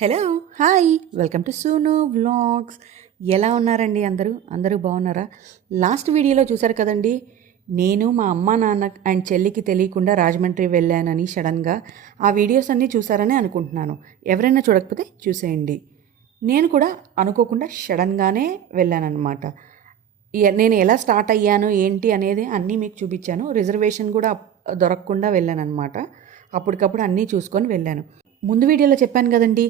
Hello hi welcome to Sonu vlogs. ఎలా ఉన్నారండి అందరూ బాగున్నారా? లాస్ట్ వీడియోలో చూసారు కదండి, నేను మా అమ్మ నాన్న అండ్ చెల్లికి తెలియకుండా రాజమండ్రి వెళ్ళానని సడన్గా. ఆ వీడియోస్ అన్నీ చూసారని అనుకుంటున్నాను. ఎవరైనా చూడకపోతే చూసేయండి. నేను కూడా అనుకోకుండా సడన్గానే వెళ్ళానన్నమాట. నేను ఎలా స్టార్ట్ అయ్యాను ఏంటి అనేది అన్నీ మీకు చూపించాను. రిజర్వేషన్ కూడా దొరకకుండా వెళ్ళానన్నమాట. అప్పటికప్పుడు అన్నీ చూసుకొని వెళ్ళాను. ముందు వీడియోలో చెప్పాను కదండి,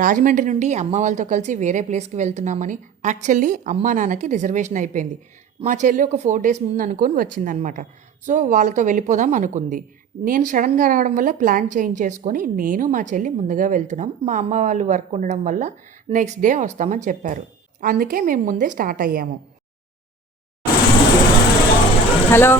రాజమండ్రి నుండి అమ్మ వాళ్ళతో కలిసి వేరే ప్లేస్కి వెళ్తున్నామని. యాక్చువల్లీ అమ్మ నాన్నకి రిజర్వేషన్ అయిపోయింది. మా చెల్లి ఒక 4 days ముందు అనుకొని వచ్చిందనమాట. సో వాళ్ళతో వెళ్ళిపోదాం అనుకుంది. నేను సడన్గా రావడం వల్ల ప్లాన్ చేంజ్ చేసుకొని నేను మా చెల్లి ముందుగా వెళ్తున్నాం. మా అమ్మ వాళ్ళు వర్క్ ఉండడం వల్ల నెక్స్ట్ డే వస్తామని చెప్పారు. అందుకే మేము ముందే స్టార్ట్ అయ్యాము. హలో,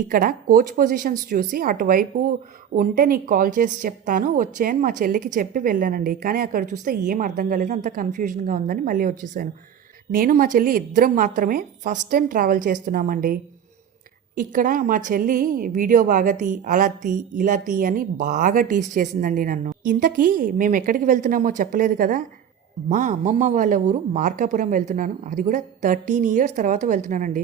ఇక్కడ కోచ్ పొజిషన్స్ చూసి అటువైపు ఉంటే నీకు కాల్ చేసి చెప్తాను వచ్చేయని మా చెల్లికి చెప్పి వెళ్ళానండి. కానీ అక్కడ చూస్తే ఏం అర్థం కాలేదు, అంత కన్ఫ్యూజన్గా ఉందని మళ్ళీ వచ్చేసాను. నేను మా చెల్లి ఇద్దరం మాత్రమే ఫస్ట్ టైం ట్రావెల్ చేస్తున్నామండి. ఇక్కడ మా చెల్లి వీడియో బాగా తీ, అలా తీ, ఇలా తీ అని బాగా టీస్ చేసిందండి నన్ను. ఇంతకీ మేము ఎక్కడికి వెళ్తున్నామో చెప్పలేదు కదా. మా అమ్మమ్మ వాళ్ళ ఊరు మార్కాపురం వెళ్తున్నాను. అది కూడా 13 years తర్వాత వెళ్తున్నానండి.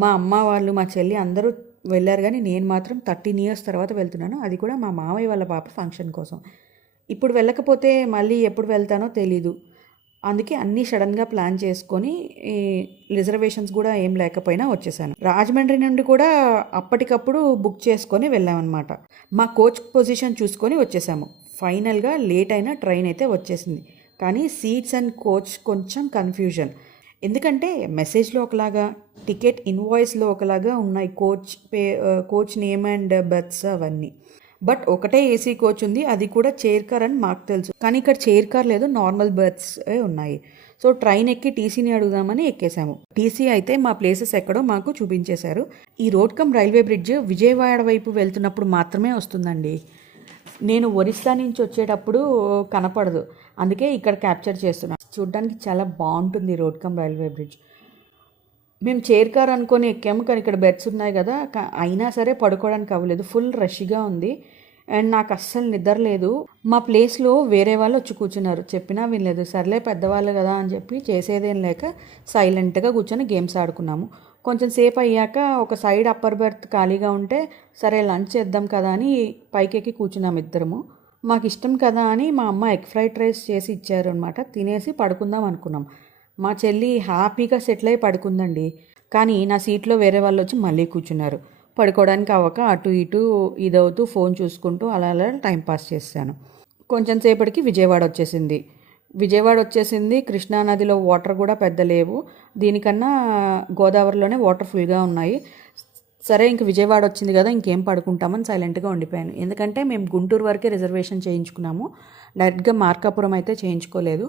మా అమ్మ వాళ్ళు మా చెల్లి అందరూ వెళ్ళారు, కానీ నేను మాత్రం 13 years తర్వాత వెళ్తున్నాను. అది కూడా మా మామయ్య వాళ్ళ పాప ఫంక్షన్ కోసం. ఇప్పుడు వెళ్ళకపోతే మళ్ళీ ఎప్పుడు వెళ్తానో తెలీదు. అందుకే అన్నీ సడన్గా ప్లాన్ చేసుకొని రిజర్వేషన్స్ కూడా ఏం లేకపోయినా వచ్చేసాను. రాజమండ్రి నుండి కూడా అప్పటికప్పుడు బుక్ చేసుకొని వెళ్ళామన్నమాట. మా కోచ్ పొజిషన్ చూసుకొని వచ్చేసాము. ఫైనల్గా లేట్ అయిన ట్రైన్ అయితే వచ్చేసింది. కానీ సీట్స్ అండ్ కోచ్ కొంచెం కన్ఫ్యూజన్. ఎందుకంటే మెసేజ్లో ఒకలాగా, టికెట్ ఇన్వాయిస్లో ఒకలాగా ఉన్నాయి కోచ్ నేమ్ అండ్ బెర్త్స్ అవన్నీ. బట్ ఒకటే ఏసీ కోచ్ ఉంది, అది కూడా చైర్ కార్ అని మాకు తెలుసు. కానీ ఇక్కడ చైర్ కార్ లేదు, నార్మల్ బెర్త్స్ ఉన్నాయి. సో ట్రైన్ ఎక్కి టీసీని అడుగుదామని ఎక్కేసాము. టీసీ అయితే మా ప్లేసెస్ ఎక్కడో మాకు చూపించేశారు. ఈ road come railway bridge Vijayawada వైపు వెళ్తున్నప్పుడు మాత్రమే వస్తుందండి. నేను ఒరిస్సా నుంచి వచ్చేటప్పుడు కనపడదు, అందుకే ఇక్కడ క్యాప్చర్ చేస్తున్నాను. చూడ్డానికి చాలా బాగుంటుంది రోడ్ కమ్ రైల్వే బ్రిడ్జ్. మేము చైర్ కార్ అనుకొని ఎక్కాము, కానీ ఇక్కడ బెడ్స్ ఉన్నాయి కదా, అయినా సరే పడుకోవడానికి అవ్వలేదు. ఫుల్ రష్గా ఉంది అండ్ నాకు అస్సలు నిద్ర లేదు. మా ప్లేస్లో వేరే వాళ్ళు వచ్చి కూర్చున్నారు, చెప్పినా వినలేదు. సర్లే పెద్దవాళ్ళు కదా అని చెప్పి చేసేదేం లేక సైలెంట్గా కూర్చొని గేమ్స్ ఆడుకున్నాము. కొంచెం సేపు అయ్యాక ఒక సైడ్ అప్పర్ బెర్త్ ఖాళీగా ఉంటే సరే లంచ్ చేద్దాం కదా అని పైకెక్కి కూర్చున్నాము ఇద్దరము. మాకు ఇష్టం కదా అని మా అమ్మ ఎగ్ ఫ్రైడ్ రైస్ చేసి ఇచ్చారు అనమాట. తినేసి పడుకుందాం అనుకున్నాం. మా చెల్లి హ్యాపీగా సెటిల్ అయి పడుకుందండి. కానీ నా సీట్లో వేరే వాళ్ళు వచ్చి మళ్ళీ కూర్చున్నారు. పడుకోవడానికి అవ్వక అటు ఇటు ఇదవుతూ ఫోన్ చూసుకుంటూ అలా అలా టైంపాస్ చేశాను. కొంచెం సేపటికి విజయవాడ వచ్చేసింది. కృష్ణానదిలో వాటర్ కూడా పెద్ద లేవు, దీనికన్నా గోదావరిలోనే వాటర్ ఫుల్గా ఉన్నాయి. సరే ఇంక విజయవాడ వచ్చింది కదా, ఇంకేం పడుకుంటామని సైలెంట్గా ఉండిపోయాను. ఎందుకంటే మేము గుంటూరు వరకే రిజర్వేషన్ చేయించుకున్నాము, డైరెక్ట్గా మార్కాపురం అయితే చేయించుకోలేదు.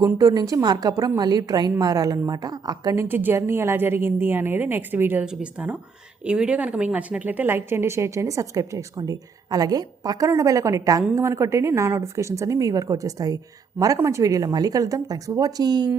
గుంటూరు నుంచి మార్కాపురం మళ్ళీ ట్రైన్ మారాలన్నమాట. అక్కడి నుంచి జర్నీ ఎలా జరిగింది అనేది నెక్స్ట్ వీడియోలో చూపిస్తాను. ఈ వీడియో కనుక మీకు నచ్చినట్లయితే లైక్ చేయండి, షేర్ చేయండి, సబ్స్క్రైబ్ చేసుకోండి. అలాగే పక్కనున్న బెల్ ఐకాన్ని టంగ్ అని కొట్టండి, నా నోటిఫికేషన్స్ అన్ని మీ వరకు వచ్చేస్తాయి. మరొక మంచి వీడియోలో మళ్ళీ కలుద్దాం. Thanks for watching.